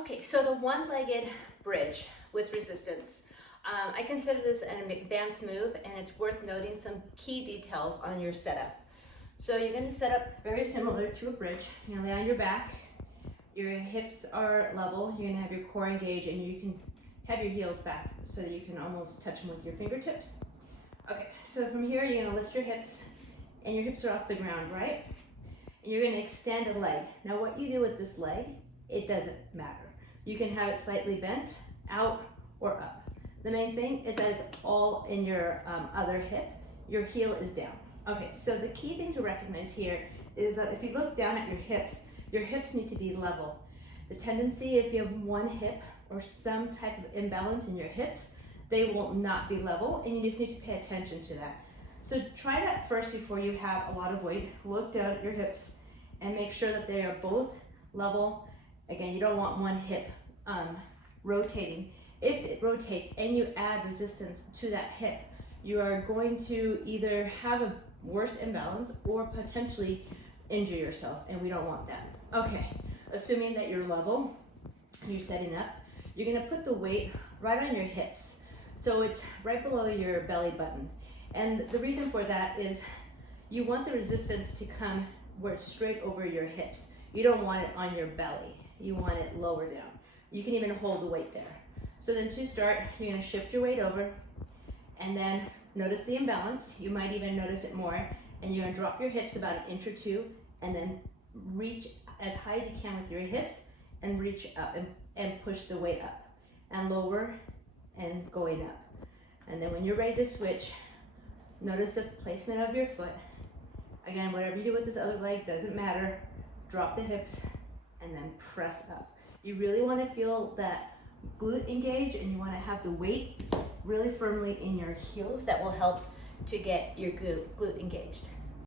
Okay, so the one-legged bridge with resistance. I consider this an advanced move, and it's worth noting some key details on your setup. So you're going to set up very similar to a bridge. You're going to lay on your back. Your hips are level. You're going to have your core engaged, and you can have your heels back so that you can almost touch them with your fingertips. Okay, so from here, you're going to lift your hips, and your hips are off the ground, right? And you're going to extend a leg. Now, what you do with this leg, it doesn't matter. You can have it slightly bent, out, or up. The main thing is that it's all in your other hip. Your heel is down. Okay, so the key thing to recognize here is that if you look down at your hips need to be level. The tendency, if you have one hip or some type of imbalance in your hips, they will not be level, and you just need to pay attention to that. So try that first before you have a lot of weight. Look down at your hips and make sure that they are both level. Again, you don't want one hip rotating. If it rotates and you add resistance to that hip, you are going to either have a worse imbalance or potentially injure yourself, and we don't want that. Okay, assuming that you're level, you're setting up, you're gonna put the weight right on your hips. So it's right below your belly button. And the reason for that is you want the resistance to come where it's straight over your hips. You don't want it on your belly. You want it lower down. You can even hold the weight there. So then to start, you're gonna shift your weight over and then notice the imbalance. You might even notice it more, and you're gonna drop your hips about an inch or two and then reach as high as you can with your hips and reach up and push the weight up and lower and going up. And then when you're ready to switch, notice the placement of your foot. Again, whatever you do with this other leg doesn't matter. Drop the hips and then press up. You really want to feel that glute engage, and you want to have the weight really firmly in your heels. That will help to get your glute engaged.